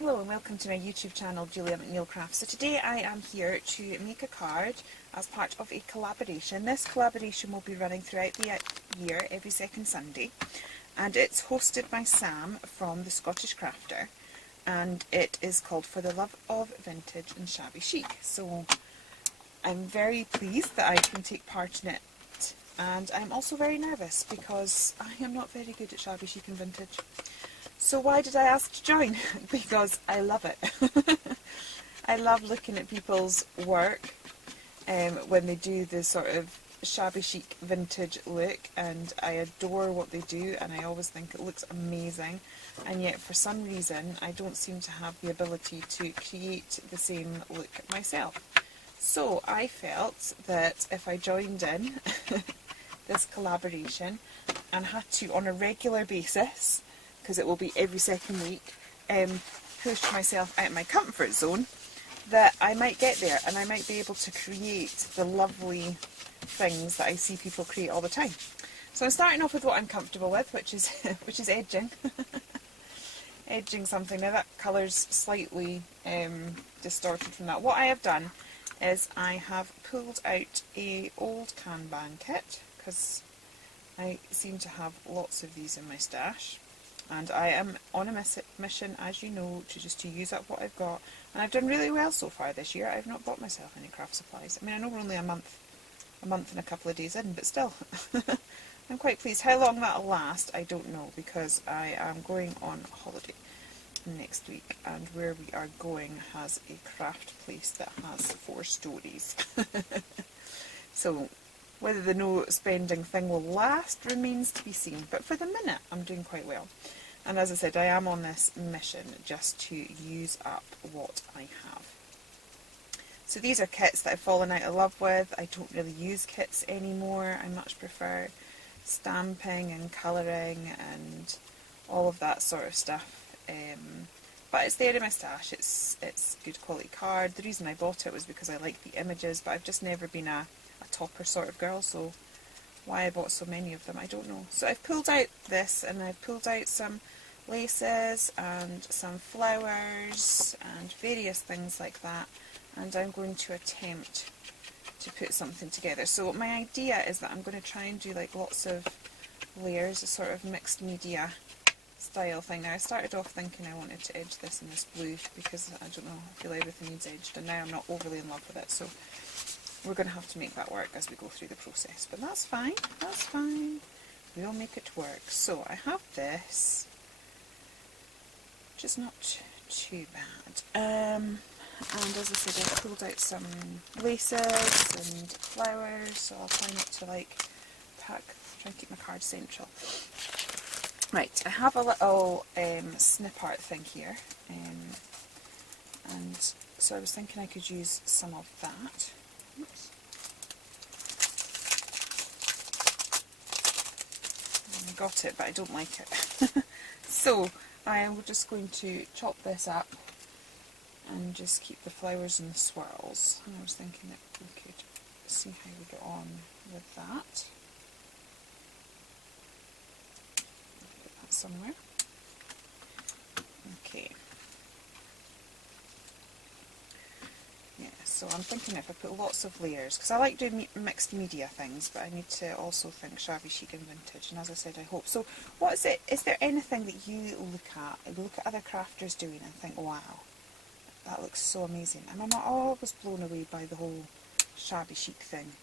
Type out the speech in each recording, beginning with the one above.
Hello and welcome to my YouTube channel, JennyLane Crafts. So today I am here to make a card as part of a collaboration. This collaboration will be running throughout the year, every second Sunday, and it's hosted by Sam from the Scottish Crafter, and it is called For the Love of Vintage and Shabby Chic. So I'm very pleased that I can take part in it, and I'm also very nervous because I am not very good at shabby chic and vintage. So why did I ask to join? Because I love it. I love looking at people's work when they do the sort of shabby chic vintage look, and I adore what they do, and I always think it looks amazing, and yet for some reason I don't seem to have the ability to create the same look myself. So I felt that if I joined in this collaboration and had to, on a regular basis, because it will be every second week, push myself out of my comfort zone, that I might get there and I might be able to create the lovely things that I see people create all the time. So I'm starting off with what I'm comfortable with, which is edging. Edging something. Now that colour's slightly distorted from that. What I have done is I have pulled out a old Kanban kit, because I seem to have lots of these in my stash. And I am on a mission, as you know, to use up what I've got. And I've done really well so far this year. I've not bought myself any craft supplies. I mean, I know we're only a month and a couple of days in, but still, I'm quite pleased. How long that'll last, I don't know, because I am going on holiday next week, and where we are going has a craft place that has 4 stories. So whether the no spending thing will last remains to be seen, but for the minute I'm doing quite well. And as I said, I am on this mission just to use up what I have. So these are kits that I've fallen out of love with. I don't really use kits anymore. I much prefer stamping and colouring and all of that sort of stuff. But it's there in my stash. It's good quality card. The reason I bought it was because I like the images, but I've just never been a topper sort of girl, so why I bought so many of them, I don't know. So I've pulled out this, and I've pulled out some laces and some flowers and various things like that, and I'm going to attempt to put something together. So my idea is that I'm going to try and do like lots of layers, a sort of mixed media style thing. Now I started off thinking I wanted to edge this in this blue because I don't know, I feel everything needs edged, and now I'm not overly in love with it, so we're going to have to make that work as we go through the process. But that's fine, we'll make it work. So I have this, which is not too bad. And as I said, I've pulled out some laces and flowers, so I'll try not to like try and keep my card central. Right, I have a little snip art thing here, and so I was thinking I could use some of that. Oops. I got it, but I don't like it. So I am just going to chop this up and just keep the flowers and the swirls. And I was thinking that we could see how we get on with that. Put that somewhere. Okay. Yeah, so I'm thinking if I put lots of layers, because I like doing mixed media things, but I need to also think shabby chic and vintage, and as I said, I hope. So what is it? Is there anything that you look at other crafters doing and think, wow, that looks so amazing? And I'm always blown away by the whole shabby chic thing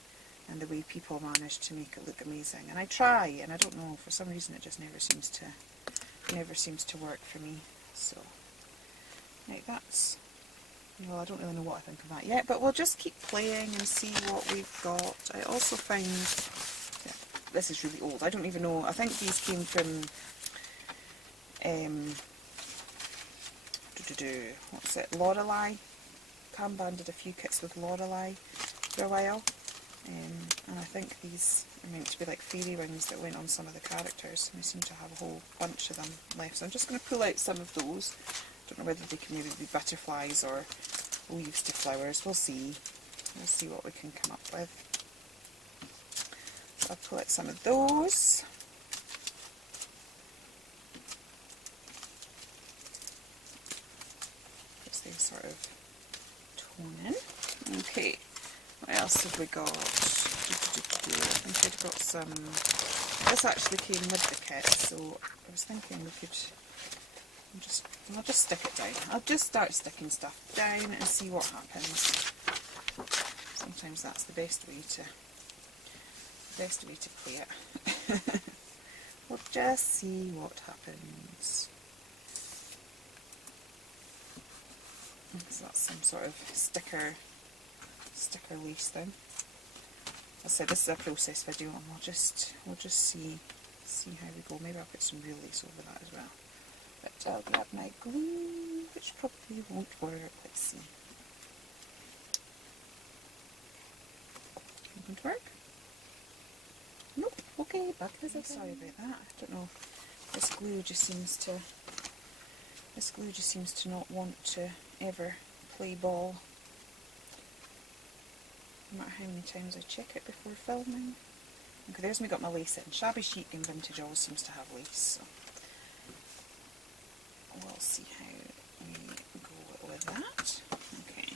and the way people manage to make it look amazing. And I try, and I don't know, for some reason it just never seems to work for me. So, right, that's... well, I don't really know what I think of that yet, but we'll just keep playing and see what we've got. I also find, yeah, this is really old, I don't even know, I think these came from, what's it, Lorelei. Kanban did a few kits with Lorelei for a while, and I think these are meant to be like fairy wings that went on some of the characters, and we seem to have a whole bunch of them left, so I'm just going to pull out some of those. Don't know whether they can maybe be butterflies or leaves to flowers. We'll see. We'll see what we can come up with. So I'll pull out some of those. sort of tone in. Okay, what else have we got? I think I've got some, this actually came with the kit, so I was thinking we could, I'll just stick it down. I'll just start sticking stuff down and see what happens. Sometimes that's the best way to play it. We'll just see what happens. So that's some sort of sticker lace thing. I said this is a process video, and we'll just see how we go. Maybe I'll put some real lace over that as well. But I'll grab my glue, which probably won't work. Let's see. Going to work? Nope. Okay, back as I sorry about that. I don't know. This glue just seems to not want to ever play ball. No matter how many times I check it before filming. Okay, there's me got my lace in. Shabby Chic and Vintage always seems to have lace, so we'll see how we go with that. Okay.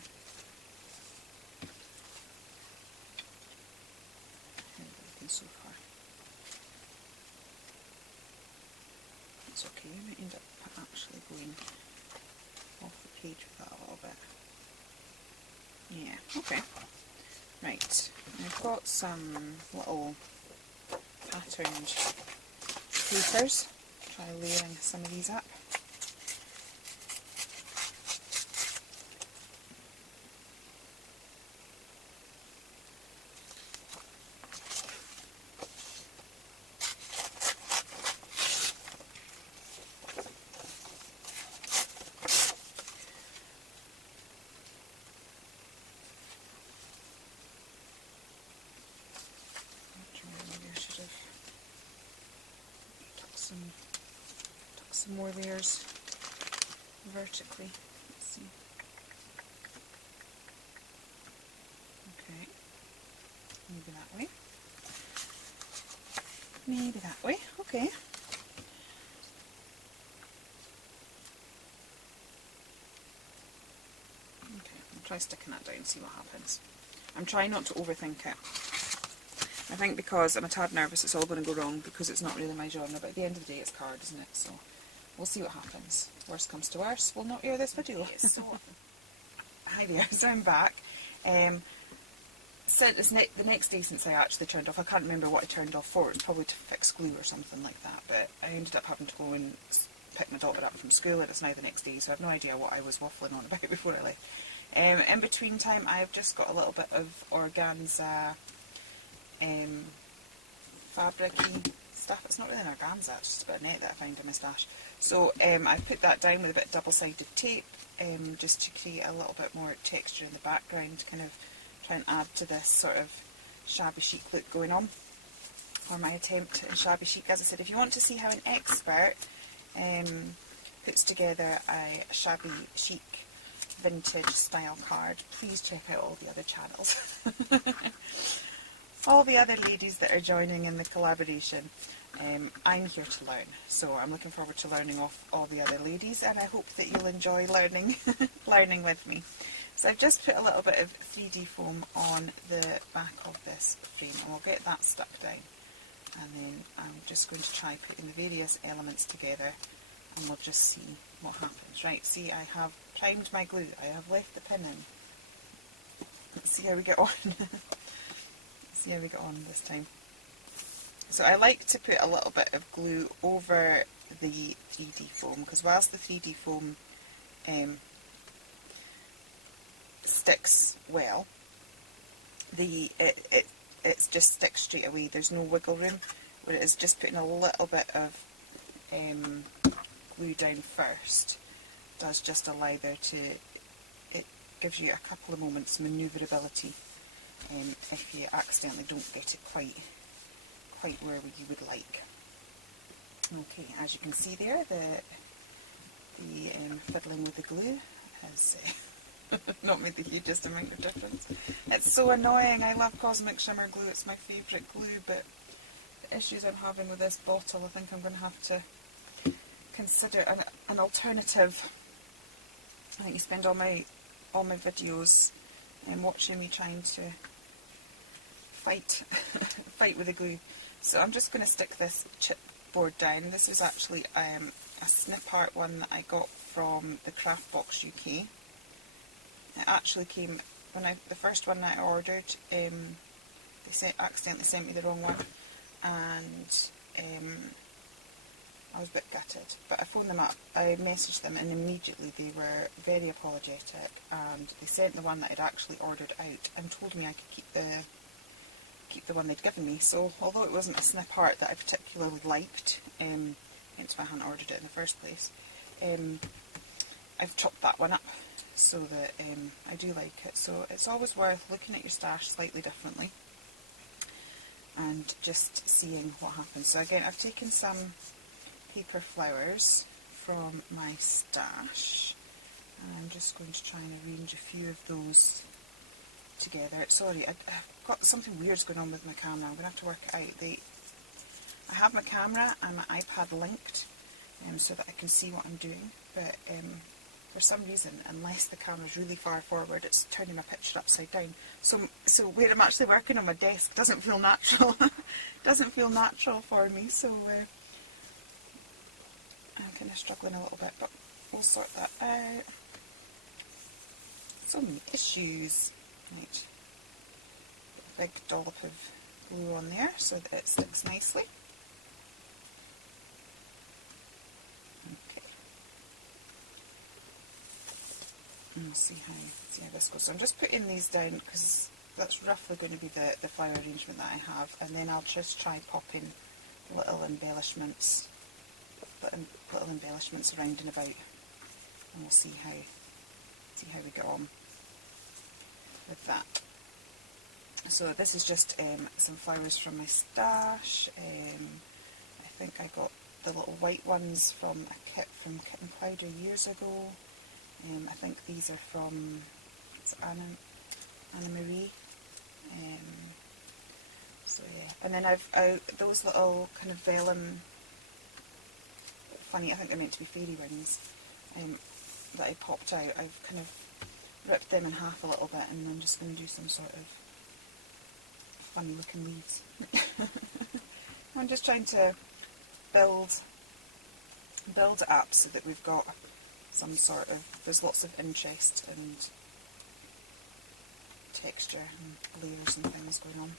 How are we looking so far? It's okay, we might end up actually going off the page with that a little bit. Yeah, okay. Right, I've got some little patterned papers. Try layering some of these up. Tuck some more layers vertically. Let's see. Okay, maybe that way. Maybe that way. Okay. Okay, I'll try sticking that down and see what happens. I'm trying not to overthink it. I think because I'm a tad nervous it's all going to go wrong because it's not really my genre, but at the end of the day it's card, isn't it? So we'll see what happens. Worst comes to worst, we'll not air this video. So, hi there, so I'm back. So the next day since I actually turned off, I can't remember what I turned off for. It was probably to fix glue or something like that, but I ended up having to go and pick my daughter up from school, and it's now the next day, so I have no idea what I was waffling on about before I left. In between time I've just got a little bit of organza fabric-y stuff. It's not really an organza, it's just a bit of net that I found in my stash. So I put that down with a bit of double-sided tape just to create a little bit more texture in the background, kind of try and add to this sort of shabby chic look going on, or my attempt at shabby chic. As I said, if you want to see how an expert puts together a shabby chic vintage style card, please check out all the other channels. All the other ladies that are joining in the collaboration. I'm here to learn, so I'm looking forward to learning off all the other ladies, and I hope that you'll enjoy learning learning with me. So I've just put a little bit of 3D foam on the back of this frame, and we'll get that stuck down, and then I'm just going to try putting the various elements together, and we'll just see what happens. Right, see, I have primed my glue, I have left the pin in. Let's see how we get on. See how we get on this time. So I like to put a little bit of glue over the 3D foam, because whilst the 3D foam sticks well, it just sticks straight away. There's no wiggle room, where it is just putting a little bit of glue down first does just allow there to, it gives you a couple of moments manoeuvrability if you accidentally don't get it quite where you would like. Okay, as you can see there, the fiddling with the glue has not made the hugest amount of difference. It's so annoying. I love Cosmic Shimmer glue, it's my favourite glue, but the issues I'm having with this bottle, I think I'm going to have to consider an alternative I think you spend all my videos watching me trying to fight fight with the glue. So I'm just going to stick this chipboard down. This is actually a snip art one that I got from the Craftbox UK. It actually came when the first one I ordered. They accidentally sent me the wrong one, and I was a bit gutted. But I phoned them up, I messaged them, and immediately they were very apologetic, and they sent the one that I'd actually ordered out and told me I could keep the one they'd given me. So although it wasn't a snip art that I particularly liked, hence why I hadn't ordered it in the first place, I've chopped that one up so that I do like it. So it's always worth looking at your stash slightly differently and just seeing what happens. So again, I've taken some paper flowers from my stash, and I'm just going to try and arrange a few of those together. Sorry, I've got something weird's going on with my camera. I'm going to have to work it out. I have my camera and my iPad linked so that I can see what I'm doing, but for some reason, unless the camera's really far forward, it's turning my picture upside down. So where I'm actually working on my desk doesn't feel natural. Doesn't feel natural for me. So I'm kind of struggling a little bit, but we'll sort that out. So many issues. Right, a big dollop of glue on there so that it sticks nicely. Okay, and we'll see how this goes. So I'm just putting these down because that's roughly going to be the flower arrangement that I have, and then I'll just try and pop in little embellishments around and about, and we'll see how we get on with that. So this is just some flowers from my stash. I think I got the little white ones from a kit from Kit and Powder years ago. I think these are from Anna Marie. So yeah, and then I've those little kind of vellum, funny, I think they're meant to be fairy wings, that I popped out. I've kind of ripped them in half a little bit, and I'm just going to do some sort of funny looking leaves. I'm just trying to build it up so that we've got some sort of, there's lots of interest and texture and layers and things going on.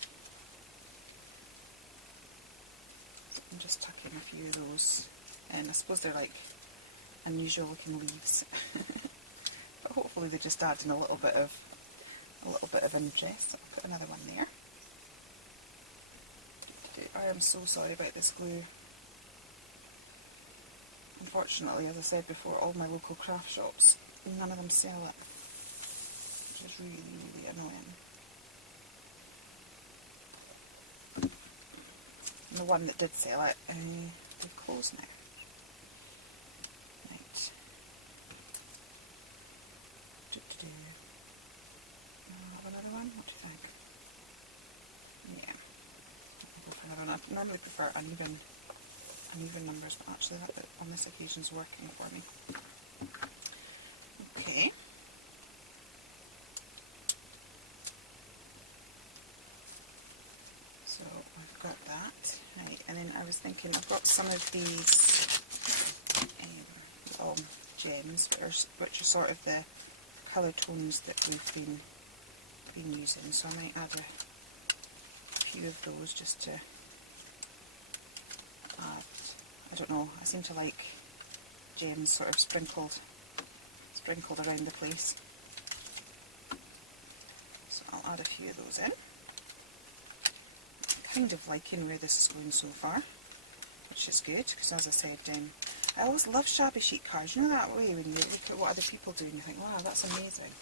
So I'm just tucking a few of those in. I suppose they're like unusual looking leaves. But hopefully they just add in a little bit of interest. So I'll put another one there. I am so sorry about this glue. Unfortunately, as I said before, all my local craft shops, none of them sell it, which is really, really annoying. And the one that did sell it, they're closed now. Right. Have another one? What do you think? Yeah. I'll go for another one. I normally prefer uneven numbers, but actually that on this occasion is working for me. Okay. So I've got that. Right, and then I was thinking I've got some of these little gems, which are sort of the colour tones that we've been using. So I might add a few of those just to add. I don't know, I seem to like gems sort of sprinkled around the place. So I'll add a few of those in. Kind of liking where this is going so far, which is good, because as I said, I always love shabby chic cards. You know that way when you look at what other people do and you think, wow, that's amazing.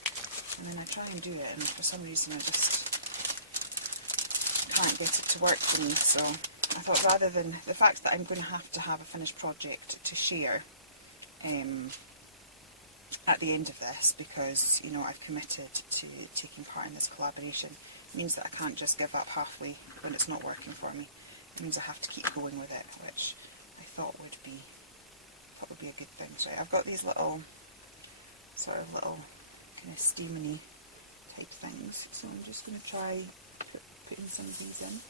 And then I try and do it, and for some reason I just can't get it to work for me. So I thought, rather than the fact that I'm going to have a finished project to share at the end of this, because you know I've committed to taking part in this collaboration, it means that I can't just give up halfway when it's not working for me. It means I have to keep going with it, which I thought would be a good thing. So I've got these little sort of little kind of steamy type things. So I'm just going to try putting some of these in.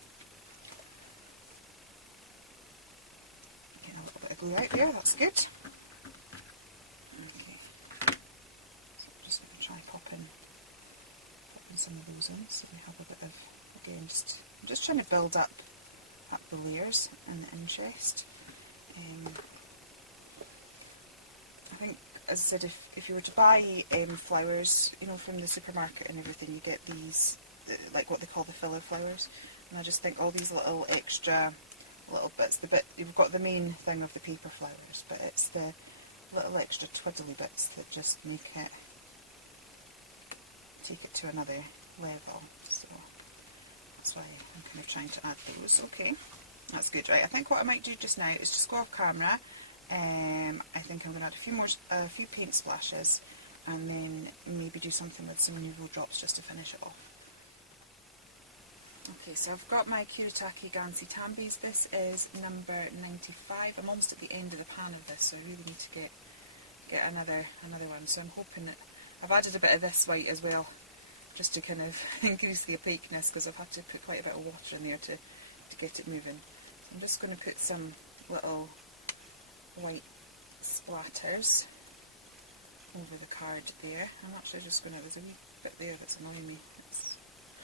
Getting a little bit of glue out there, that's good. Okay, so I'm just going to try popping some of those in so we have a bit of, again, I'm just trying to build up the layers and the interest. I think, as I said, if you were to buy flowers, you know, from the supermarket and everything, you get these, like what they call the filler flowers, and I just think all these little extra little bits, you've got the main thing of the paper flowers, but it's the little extra twiddly bits that just make it, take it to another level. So that's why I'm kind of trying to add those. Okay, that's good. Right, I think what I might do just now is just go off camera. I think I'm going to add a few paint splashes, and then maybe do something with some Nuvo drops just to finish it off. Okay, so I've got my Kreationsby Gansy Tambies. This is number 95. I'm almost at the end of the pan of this, so I really need to get another one. So I'm hoping that I've added a bit of this white as well, just to kind of increase the opaqueness, because I've had to put quite a bit of water in there to get it moving. I'm just going to put some little white splatters over the card there. I'm actually just going to, there's a wee bit there that's annoying me.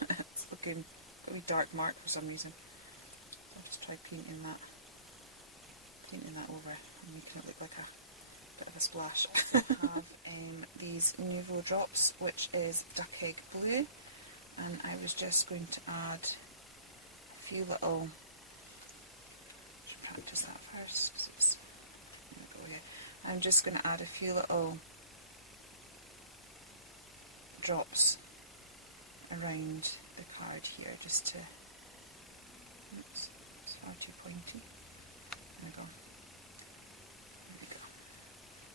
It's looking a wee dark mark for some reason. I'll just try painting that over and making it look like a bit of a splash. I have these Nuvo drops, which is Duck Egg Blue, and I was just going to add a few little, I should practice that first, because it's, I'm just going to add a few little drops around the card here, just to, oops, it's far too pointy. There we go.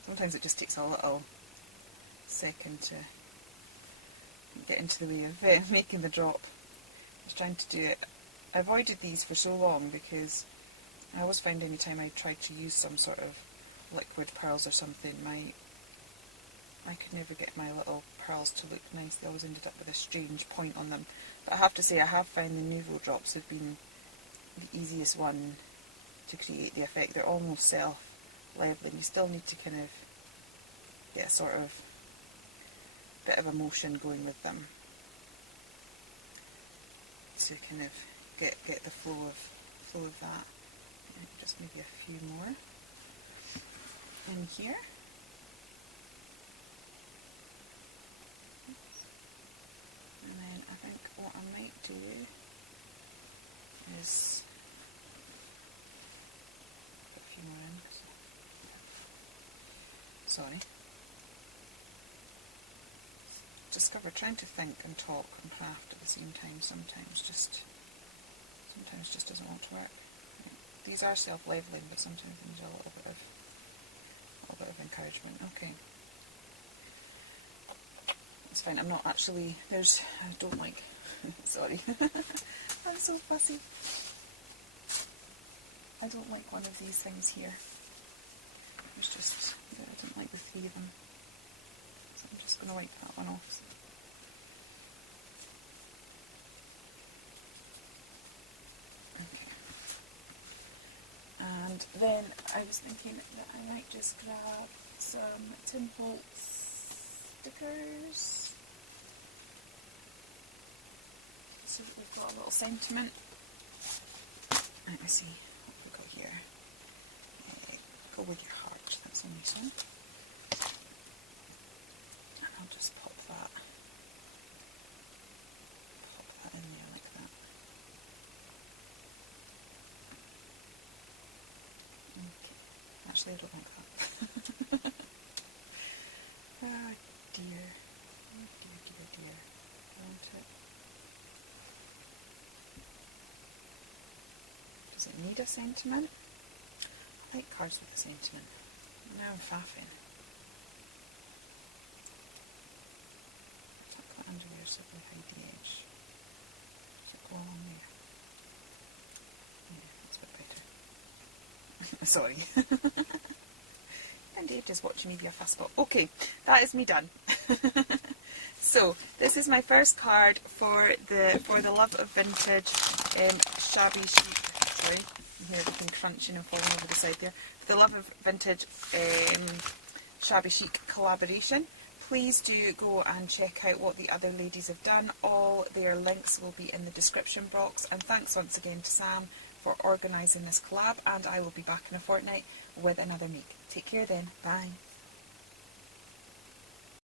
Sometimes it just takes a little second to get into the way of making the drop. I was trying to do it. I avoided these for so long because I always find any time I tried to use some sort of liquid pearls or something, I could never get my little pearls to look nice. They always ended up with a strange point on them. But I have to say, I have found the Nuvo drops have been the easiest one to create the effect. They're almost self-leveling. You still need to kind of get a sort of bit of emotion going with them to kind of get the flow of that. Just maybe a few more in here. And then I think what I might do is put a few more in. Sorry. Discover trying to think and talk and craft at the same time sometimes just doesn't want to work. These are self-leveling, but sometimes they need a little bit of encouragement. Okay. It's fine, I'm not actually, I don't like, sorry, I'm so fussy. I don't like one of these things here. It's just, I didn't like the three of them. So I'm just going to wipe that one off. And then I was thinking that I might just grab some Tim Holtz stickers so that we've got a little sentiment. Let me see what we've got here. Go with your heart, that's a nice one. And I'll just pop that in there like that. Okay. Actually, I don't like that. Ah, dear. Oh, dear. Want it? Does it need a sentiment? I like cards with a sentiment. Now I'm faffing. Tuck that under there so we hide the edge. Does it go along there? Yeah, that's a bit better. Sorry. I and Dave is watching me via Fastball. Okay, that is me done. So this is my first card for the Love of Vintage Shabby Chic. Sorry, you hear everything crunching and falling over the side there. For the Love of Vintage Shabby Chic collaboration. Please do go and check out what the other ladies have done. All their links will be in the description box. And thanks once again to Sam for organising this collab. And I will be back in a fortnight with another make. Take care then. Bye.